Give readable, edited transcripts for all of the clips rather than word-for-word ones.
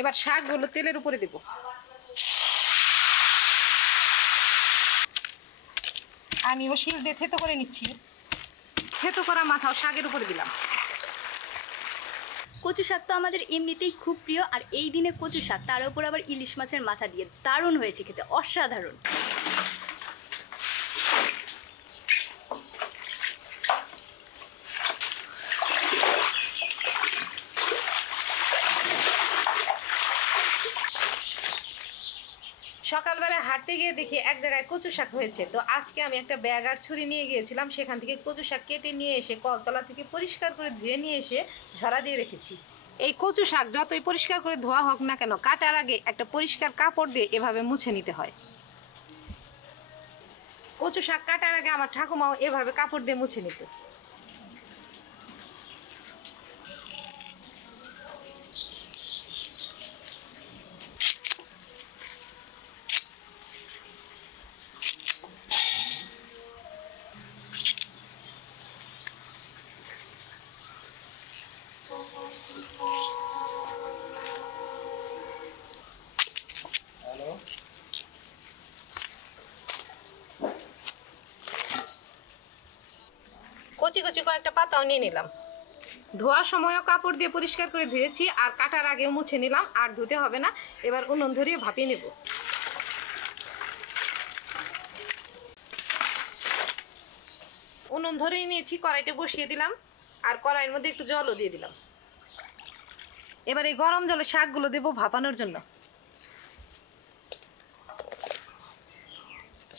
এবার শাকগুলো তেলের উপরে দেব। আমিও শিল দিয়ে থেতো করে নিচ্ছি। থেতো করা মাথাও শাকের উপরে দিলাম। কচু শাক তো আমাদের এমনিতেই খুব প্রিয়, আর এই দিনে কচু শাক, তার উপর আবার ইলিশ মাছের মাথা দিয়ে, দারুণ হয়েছে খেতে, অসাধারণ। সকালবেলা হাঁটতে গিয়ে দেখি এক জায়গায় কচু শাক হয়েছে, তো আজকে আমি একটা ব্যাগ আর ছুরি নিয়ে গিয়েছিলাম, সেখান থেকে কচু শাক কেটে নিয়ে এসে কলতলা থেকে পরিষ্কার করে ধুয়ে নিয়ে এসে ঝরা দিয়ে রেখেছি। এই কচু শাক যতই পরিষ্কার করে ধোয়া হোক না কেন, কাটার আগে একটা পরিষ্কার কাপড় দিয়ে এভাবে মুছে নিতে হয়। কচু শাক কাটার আগে আমার ঠাকুমাও এভাবে কাপড় দিয়ে মুছে নিত। কচি কচি কয়েকটা পাতাও নিয়ে নিলাম। ধোয়ার সময়ও কাপড় দিয়ে পরিষ্কার করে ধুয়েছি, আর কাটার আগেও মুছে নিলাম, আর ধুতে হবে না। এবার উনুন ধরিয়ে ভাপিয়ে নেব। উনুন ধরিয়ে নিয়েছি, কড়াইটা বসিয়ে দিলাম, আর কড়াইয়ের মধ্যে একটু জলও দিয়ে দিলাম। এবার এই গরম জলে শাকগুলো দেবো ভাপানোর জন্য।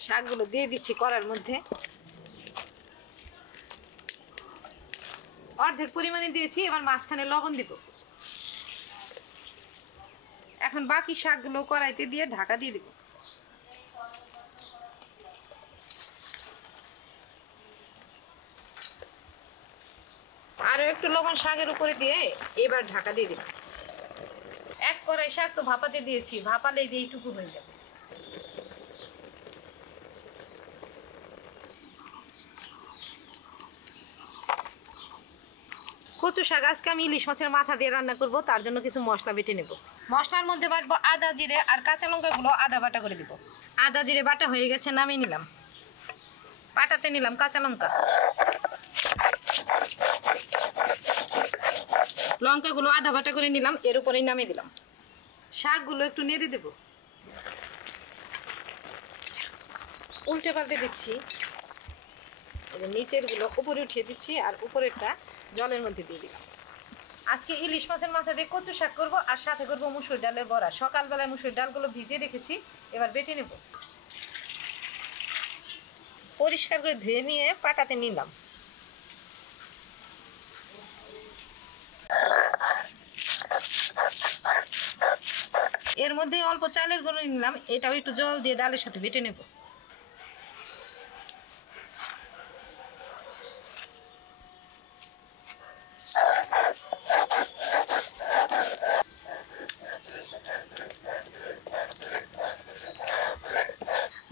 শাকগুলো দিয়ে দিচ্ছি কড়াইয়ের মধ্যে। অর্ধেক পরিমাণে দিয়েছি, এবার মাঝখানে লবণ দিব। এখন বাকি শাকগুলো কড়াইতে দিয়ে ঢাকা দিয়ে দিব। আরো একটু লবণ শাকের উপরে দিয়ে এবার ঢাকা দিয়ে দিব। এক কড়াই শাক তো ভাপাতে দিয়েছি, ভাপালে যে এইটুকু হয়ে যাবে। কচু শাক আজকে আমি ইলিশ মাছের মাথা দিয়ে রান্না করব, তার জন্য কিছু মশলা বেটে নেব। মশলার মধ্যে বাটবো আদা জিরে আর কাঁচা লঙ্কাগুলো আদা বাটা করে দিব। আদা জিরে বাটা হয়ে গেছে, নামিয়ে নিলাম। বাটাতে নিলাম কাঁচা লঙ্কা, লঙ্কাগুলো আদা বাটা করে নিলাম, এর উপরেই নামিয়ে দিলাম। শাকগুলো একটু নেড়ে দেব, উল্টে পাল্টে দিচ্ছি। নিচের গুলো উপরে উঠিয়ে দিচ্ছি, আর উপরেরটা জলের মধ্যে দিয়ে দিলাম। আজকে ইলিশ মাছের মাথা দিয়ে কচু শাক করবো, আর সাথে করবো মুসুর ডালের বড়া। সকালবেলায় মুসুর ডালগুলো ভিজিয়ে রেখেছি, এবার বেটে নেব। পরিষ্কার করে ধুয়ে নিয়ে পাটাতে নিলাম। এর মধ্যে অল্প চালের গুঁড়ো নিলাম, এটাও একটু জল দিয়ে ডালের সাথে বেটে নেব।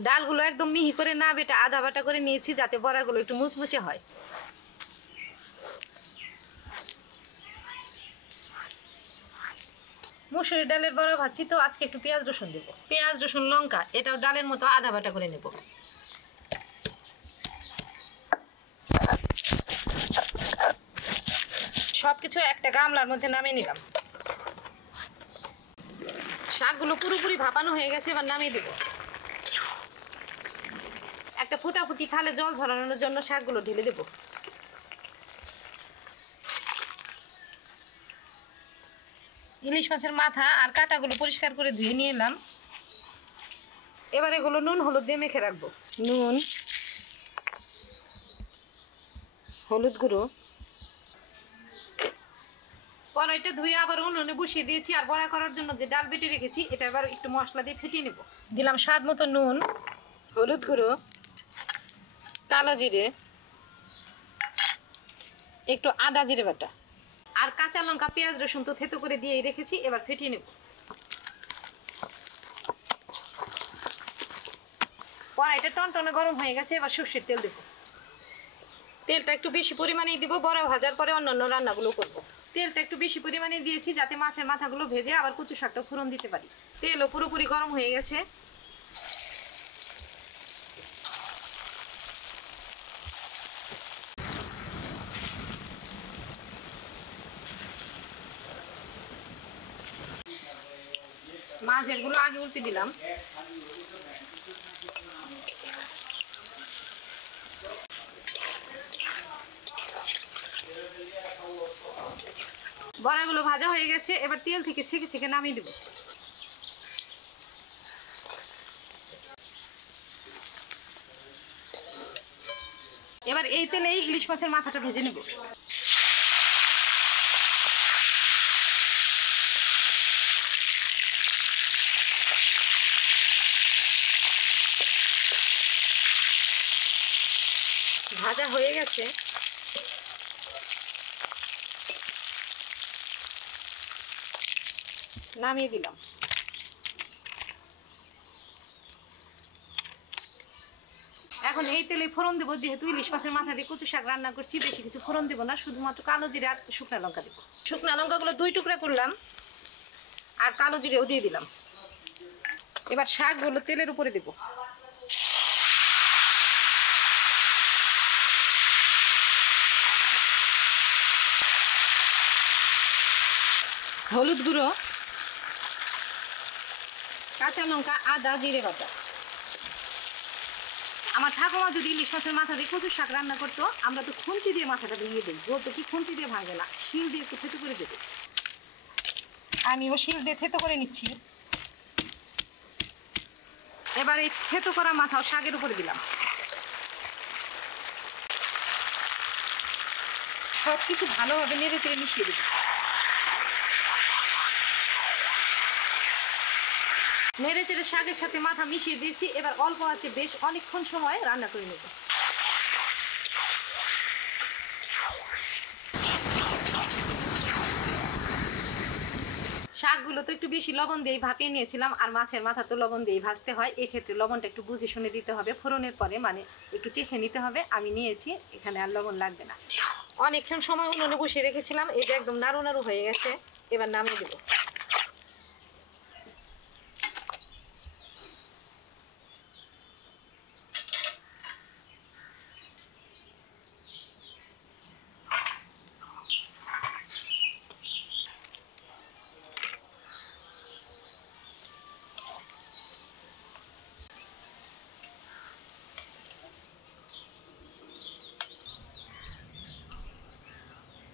ডালগুলো একদম মিহি করে না বেটে আদা বাটা করে নিয়েছি, যাতে বড়াগুলো একটু মুচমুচে হয়। মুসুরি ডালের বড়া ভাজছি, তো আজকে একটু পেঁয়াজ রসুন দেবো। পেঁয়াজ রসুন লঙ্কা এটাও ডালের মতো আদা বাটা করে নেব। সবকিছু একটা গামলার মধ্যে নামিয়ে নিলাম। শাকগুলো পুরোপুরি ভাপানো হয়ে গেছে, এবার নামিয়ে দেব। একটা ফুটাফুটি থালে জল ঝরানোর জন্য শাকগুলো ঢেলে দেব। ইলিশ মাছের মাথা আর কাঁটাগুলো পরিষ্কার করে ধুয়ে নিয়ে এলাম। এবার এগুলো নুন হলুদ দিয়ে মেখে রাখবো। নুন, হলুদ গুঁড়ো। কড়াইটা ধুয়ে আবার উনুনে বসিয়ে দিয়েছি, আর বড়া করার জন্য যে ডাল বেটে রেখেছি এটা এবার একটু মশলা দিয়ে ফেটিয়ে নেব। দিলাম স্বাদ মতো নুন, হলুদ গুঁড়ো, কালো জিরে, একটু আদা জিরে বাটা, আর কাঁচা লঙ্কা পেঁয়াজ রসুন তো থেতো করে দিয়ে রেখেছি, এবার ফেটিয়ে নেব। কড়াইটা টনটনে গরম হয়ে গেছে, এবার সর্ষের তেল দেব। তেলটা একটু বেশি পরিমাণেই দিব, বড়া ভাজার পরে অন্যান্য রান্নাগুলো করব। তেলটা একটু বেশি পরিমাণে দিয়েছি যাতে মাছের মাথাগুলো ভেজে আবার কচু শাকটা ফোড়ন দিতে পারি। তেলও পুরোপুরি গরম হয়ে গেছে। মাছের গুলো আগে উল্টে দিলাম। বড়াগুলো ভাজা হয়ে গেছে, এবার তেল থেকে ছেঁকে ছেঁকে নামিয়ে দেব। এবার এই তেলে ইলিশ মাছের মাথাটা ভেজে নেব। ভাজা হয়ে গেছে, নামিয়ে দিলাম। এখন এই তেলে ফোড়ন দেবো, যেহেতু ইলিশ মাছের মাথা দিয়ে কচু শাক রান্না করছি, বেশি কিছু ফোড়ন দেবো না, শুধুমাত্র কালো জিরে আর শুকনা লঙ্কা দেবো। শুকনা লঙ্কাগুলো 2 টুকরা করলাম আর কালো জিরেও দিয়ে দিলাম। এবার শাকগুলো তেলের উপরে দেবো। হলুদ গুঁড়ো, কাঁচা লঙ্কা, আদা, জিরে বাটা। আমার ঠাকুমা যদি ইলিশ মাছের মাথা দিয়ে কচু শাক রান্না করতো, আমরা তো খুন্তি দিয়ে মাথাটা ভেঙে দিই, বলতো কি খুন্তি দিয়ে ভাঙে না, শিল দিয়ে একটু থেতো করে দেবে। আমিও শিল দিয়ে থেতো করে নিচ্ছি। এবার এই থেতো করা মাথাও শাকের উপরে দিলাম। সব কিছু ভালোভাবে নেড়ে চেড়ে মিশিয়ে দেবো। নেড়ে চেড়ে শাকের সাথে মাথা মিশিয়ে দিয়েছি। এবার অল্প আছে বেশ অনেকক্ষণ সময় রান্না করে নেব। শাকগুলো তো একটু বেশি লবণ দিয়ে ভাপিয়ে নিয়েছিলাম, আর মাছের মাথা তো লবণ দিয়ে ভাজতে হয়, এক্ষেত্রে লবণটা একটু বুঝে শুনে দিতে হবে। ফোড়নের পরে মানে একটু চেখে নিতে হবে। আমি নিয়েছি, এখানে আর লবণ লাগবে না। অনেকক্ষণ সময় উনুনে বসিয়ে রেখেছিলাম, এটা একদম নাড়ু নাড়ু হয়ে গেছে। এবার নামিয়ে দেবো।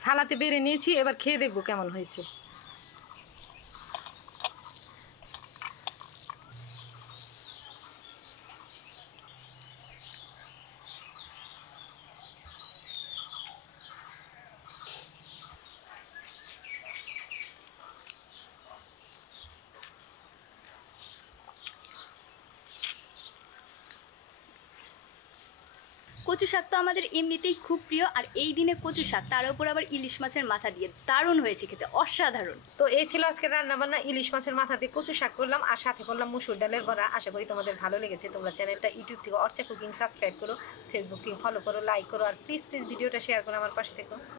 থালাতে বেড়ে নিয়েছি, এবার খেয়ে দেখবো কেমন হয়েছে। কচু শাক তো আমাদের এমনিতেই খুব প্রিয়, আর এই দিনে কচু শাক তার উপর আবার ইলিশ মাছের মাথা দিয়ে দারুণ হয়েছে খেতে, অসাধারণ। তো এই ছিল আজকে রান্না বান্না। ইলিশ মাছের মাথা দিয়ে কচু শাক করলাম, আর সাথে করলাম মসুর ডালের বড়া। আশা করি তোমাদের ভালো লেগেছে। তোমরা চ্যানেলটা ইউটিউব থেকে অর্চা কুকিং সাবস্ক্রাইব করো, ফেসবুক থেকে ফলো করো, লাইক করো, আর প্লিজ ভিডিওটা শেয়ার করো, আমার পাশে থেকো।